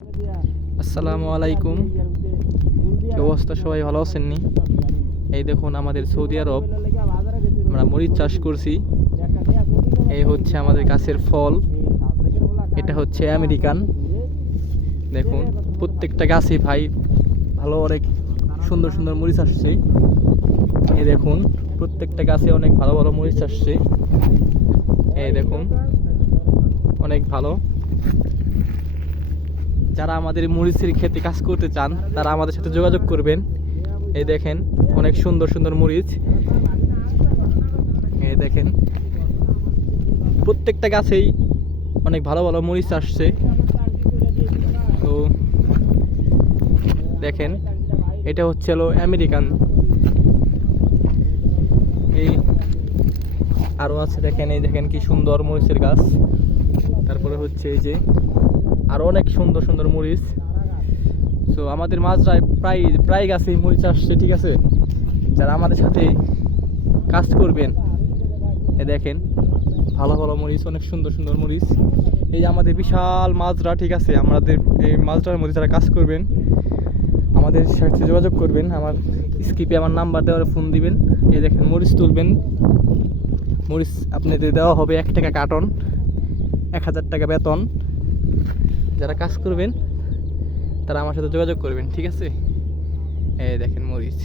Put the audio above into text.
আসসালামু আলাইকুম। কি অবস্থা, সবাই ভালো আছেন নি? এই দেখুন আমাদের সৌদি আরব আমরা মরিচ চাষ করছি। এই হচ্ছে আমাদের গাছের ফল, এটা হচ্ছে আমেরিকান। দেখুন প্রত্যেকটা গাছে ভাই ভালো, অনেক সুন্দর সুন্দর মরিচ আসছে। এই দেখুন প্রত্যেকটা গাছে অনেক ভালো ভালো মরিচ আসছে। এই দেখুন অনেক ভালো। যারা আমাদের মরিচের ক্ষেতে কাজ করতে চান তারা আমাদের সাথে যোগাযোগ করবেন। এই দেখেন অনেক সুন্দর সুন্দর মরিচ। এই দেখেন প্রত্যেকটা গাছেই অনেক ভালো ভালো মরিচ আসছে। তো দেখেন এটা হচ্ছে হলো আমেরিকান। এই আরও আছে, দেখেন এই দেখেন কি সুন্দর মরিচের গাছ। তারপরে হচ্ছে এই যে আরও অনেক সুন্দর সুন্দর মরিচ। তো আমাদের মাঝরায় প্রায় প্রায় গাছে মরিচ আসছে, ঠিক আছে। যারা আমাদের সাথে কাজ করবেন, এ দেখেন ভালো ভালো মরিচ, অনেক সুন্দর সুন্দর মরিচ। এই যে আমাদের বিশাল মাজরা, ঠিক আছে। আমাদের এই মাজরার মধ্যে যারা কাজ করবেন আমাদের সাথে যোগাযোগ করবেন। আমার স্ক্রিপে আমার নাম্বার দেওয়ার ফোন দিবেন। এই দেখেন মরিচ তুলবেন। মরিচ আপনাদের দেওয়া হবে 1 টাকা কার্টন, 1000 টাকা বেতন। যারা কাজ করবেন তারা আমার সাথে যোগাযোগ করবেন, ঠিক আছে। এই দেখেন মরিচ।